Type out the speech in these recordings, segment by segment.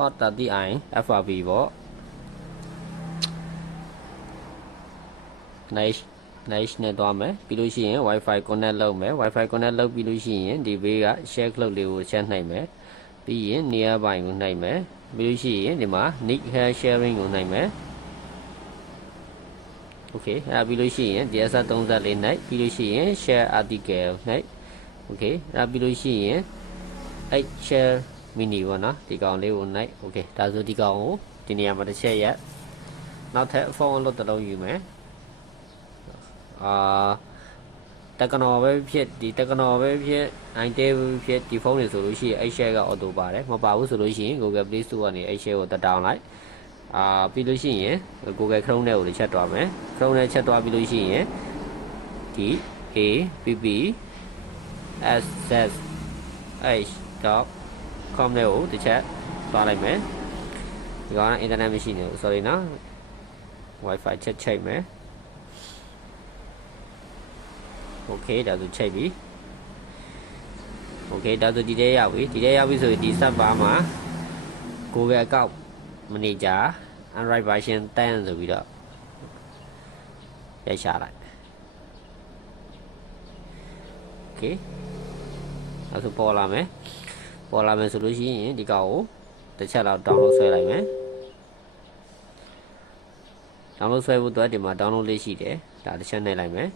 port 30i FRB ပေါ့ nice နဲ့သွားမယ်ပြီးလို့ရှိရင် Wi-Fi connect လုပ်မယ် Wi-Fi connect လုပ်ပြီးလို့ရှိရင်ဒီဘေးက share cloud လေးကိုချက်နှိပ်မယ်ပြီးရင် nearby ကိုနှိပ်မယ်ပြီးလို့ရှိရင်ဒီမှာ nick hair sharing ကိုနှိပ်မယ် okay အဲ့ဒါပြီးလို့ရှိရင် DS34 လေးနှိပ်ပြီးလို့ရှိရင် share article နှိပ် okay အဲ့ဒါပြီးလို့ရှိရင် share mini ပေါ့နော်ဒီကောင်လေးကိုနှိပ် okay ဒါဆိုဒီကောင်ကိုဒီနေရာမှာတစ်ချက်ရက်နောက်ထပ်ဖုန်းလို့တစ်လုံးယူမယ်တက္ကနော်ပဲဖြစ်ဒီတက္ကနော်ပဲဖြစ် itel ဖြစ်ဒီဖုန်းတွေဆိုလို့ရှိရင် share က auto ပါတယ်မပါဘူးဆိုလို့ရှိရင် Google Play Store ကနေ share ကိုတက်တောင်းလိုက်ပြီးလို့ရှိရင် Google Chrome နဲ့ကိုတစ်ချက်တွားမယ် Chrome နဲ့ချက်တွားပြီးလို့ရှိရင်ဒီ app ssh.com နဲ့ကိုတစ်ချက်တွားလိုက်မယ်ဒီကောင်က internet မရှိနေဘူး sorry နော် Wi-Fi ချက်ချိတ်မယ် okay ဒါဆိုချိတ်ပြီ okay ဒါဆိုဒီထဲရောက်ပြီဆိုရင်ဒီ server မှာ Google account manager Android version 10ဆိုပြီးတော့ရိုက်ရှာလိုက် okay ဒါဆိုပေါ်လာမယ်ဆိုလို့ရှိရင်ဒီကောင်ကိုတစ်ချက်လောက် download ဆွဲလိုက်မယ် download ဆွဲဖို့အတွက်ဒီမှာ download လေးရှိတယ်ဒါတစ်ချက်နှိပ်လိုက်မယ်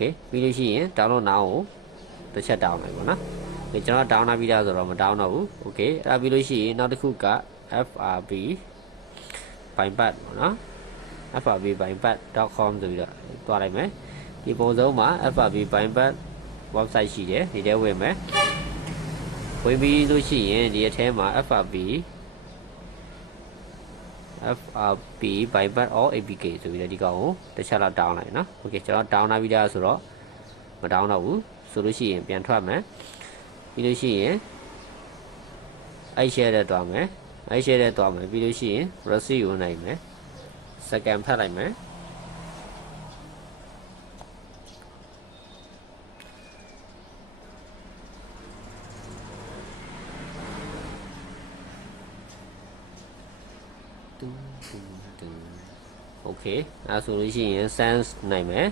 okay ပြီးလို့ရှိရင် download now ကိုတစ်ချက် down လိုက်ပါနော်ဒီကျွန်တော် down ပြီးသားဆိုတော့မ down တော့ဘူး okay အဲ့ဒါပြီးလို့ရှိရင်နောက်တစ်ခုက FRB ဘိုင်ပတ်ပေါ့နော် FRB ဘိုင်ပတ် .com ဆိုပြီးတော့တွားလိုက်မယ်ဒီပုံစံမှာ FRB ဘိုင်ပတ် website ရှိတယ်ဒီထဲဝင်မယ်ဝင်ပြီးလို့ရှိရင်ဒီအထဲမှာ FRB ဘိုင်ပတ် all APK ဆိုပြီးတော့ဒီကောင်ကိုတစ်ချက်လောက် down လိုက်နော် okay ကျွန်တော် down လာပြီးသားဆိုတော့မ down တော့ဘူးဆိုလို့ရှိရင်ပြန်ထွက်မယ်ပြီးလို့ရှိရင်share တဲ့တွားမယ်share တဲ့တွားမယ်ပြီးလို့ရှိရင် receipt ကိုနိုင်မယ် second ဖတ်လိုက်မယ်okay အဲဆိုလို့ရှိရင် sense နိုင်မယ်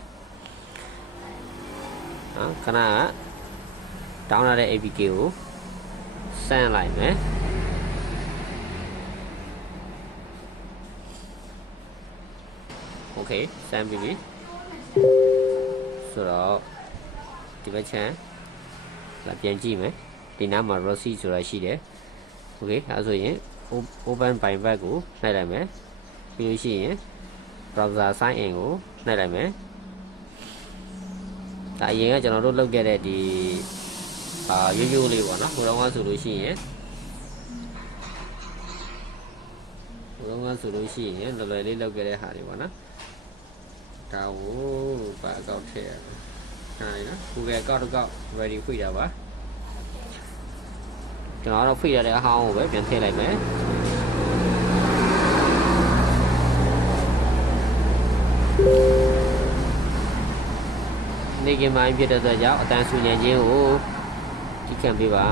ခဏက down လာတဲ့ APK ကို send လိုက်မယ်okay send ပြီးပြီဆိုတော့ဒီဘက်ချမ်းလာပြန်ကြည့်မယ်ဒီနားမှာ receipt ဆိုတာရှိတယ် okay အဲဆိုရင် open by back ကိုနှိုက်လိုက်မယ်ပြီးလို့ရှိရင် browser sign in ကိုနှိုက်လိုက်မယ်ဒါအရင်ကကျွန်တော်တို့လုပ်ခဲ့တဲ့ဒီရိုးရိုးလေးပေါ့နော်ဟိုတော့ကဆိုလို့ရှိရင်လွယ်လွယ်လေးလုပ်ခဲ့တဲ့ဟာတွေပေါ့နော်ဒါကိုဘာအကောက်ထည့်ရအောင်နော် Google account ready ဖွင့်တာပါကျွန်တော်တော့ဖွင့်ရတဲ့အဟောင်းကိုပဲပြန်ထည့်လိုက်မယ်နေကမိုင်းဖြစ်တဲ့အတွက်ကြောင့်အတန်းဆူညံခြင်းကိုကြည့်ခံပေးပါ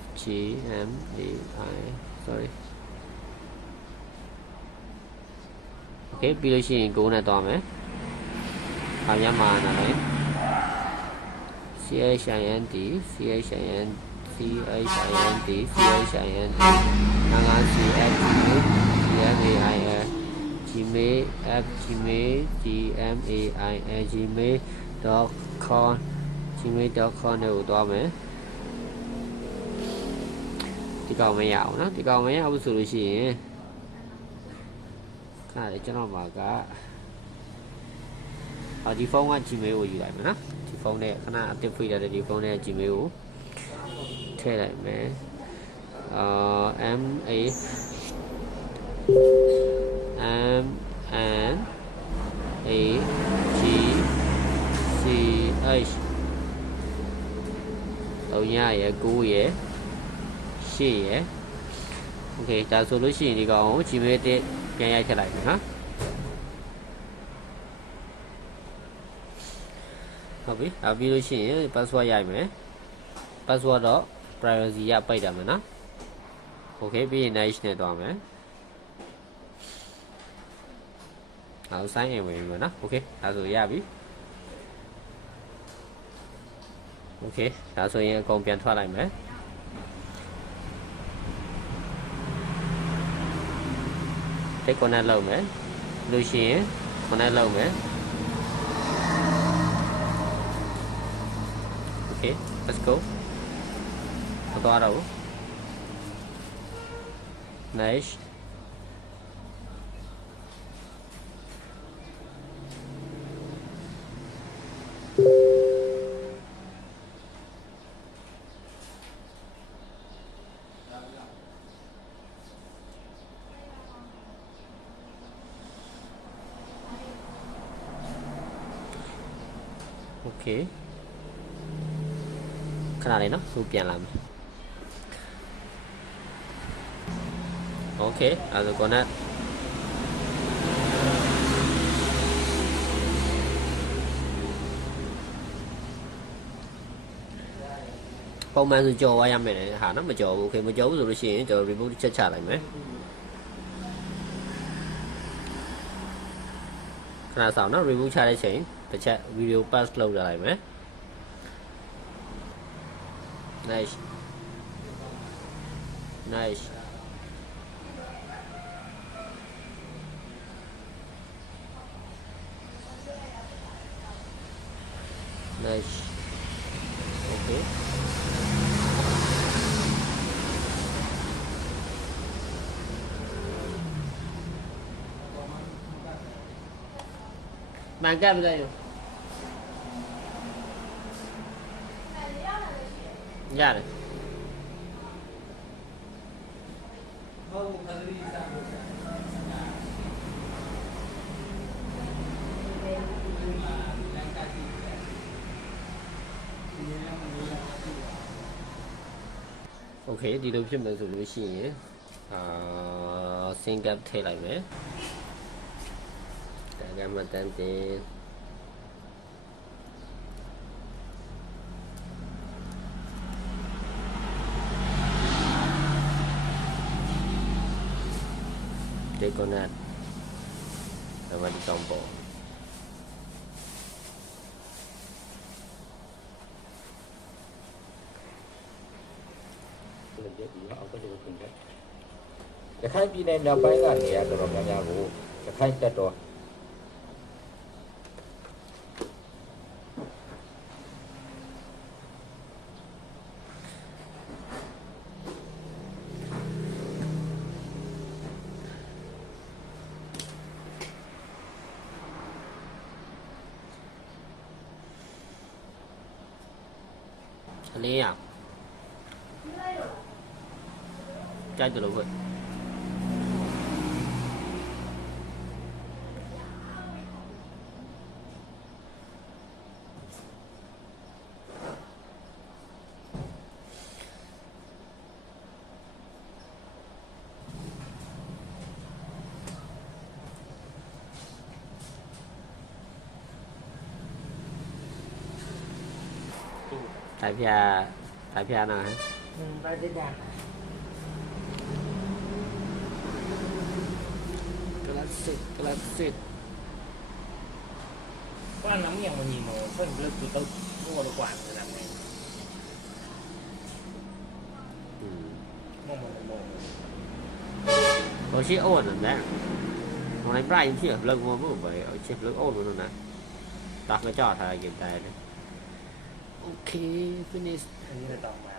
FGMAI sorry okay ပြီးလို့ရှိရင်ကိုနဲ့သွားမယ်ဘာရမှာနားလဲ CHIND နာငါ gmail.com နဲ့ကိုသွားမယ်ဒီကောင်မရအောင်နော်ဒီကောင်မရဘူးဆိုလို့ရှိရင်ခါလေကျွန်တော်မှာကဒီဖုန်းက Gmail ကိုယူလိုက်မယ်နော်ဒီဖုန်းနဲ့ခဏအသစ်ဖွင့်ရတဲ့ဒီဖုန်းနဲ့ Gmail ကိုထည့်လိုက်မယ်MANAGCH 3ရယ်9ရယ်8ရယ် okay ဒါဆိုလို့ရှိရင်ဒီကောင်ကို Gmail တစ်ပြန်ရိုက်ထည့်လိုက်မယ်နော်ဟုတ်ပြီပြီးလို့ရှိရင် password ရိုက်မယ် password တော့ privacy ရပိတ်တာမယ်နော် okay ပြီးရင် nice နဲ့သွားမယ်နောက် sign in ဝင်ပြီနော် okay ဒါဆိုရပြီ okay ဒါဆိုရင်အကုန်ပြန်ထွက်လိုက်မယ်တိတ် connect လုပ်မယ်လို့ရှိရင် connect လုပ်မယ် okay let's go မသွားတော့ဘူး nice okay ခဏလေးနော်သူပြန်လာမယ် okay အဲ့ဒါ connect ပုံမှန်ဆိုကြော်သွားရမယ်ဟာနော်မကြော်ဘူး okay မကြော်ဘူးဆိုလို့ရှိရင်ကျွန်တော် remove ချက်ချလိုက်မယ်ခဏဆောင်နော် remove ချတဲ့ချိန်တစ်ချက် video pass လုပ်ရလိုက်မယ် nice nice nice okay မှန်ကပ်ပြလိုက်ရောရတယ်โอเคဒီလိုဖြစ်မယ်ဆိုလို့ရှိရင်sync up ထည့်လိုက်မယ်ဒါကမှတန်းတင်ဒီ connect ဒါမှဒီကောင်ပေါ်ရခိုင်ပြည်နယ်မြောက်ပိုင်းကနေရတော်တော်များများကိုရခိုင်တပ်တော်အလင်းရကြိုက်တယ်လို့ခွถ่ายพยาหน่อย Ba đi đạp classic có ăn nắm nhàng mà nhìn mà có hình lực từ từ mua được quản rồi làm này mong mong có chiếc ổn rồi đấy hôm nay bright chiếc lưng mua bữa vậy ở chiếc lưng ổn luôn nè tắt cái trò thay kiểm tra này ok finish hình như là tầm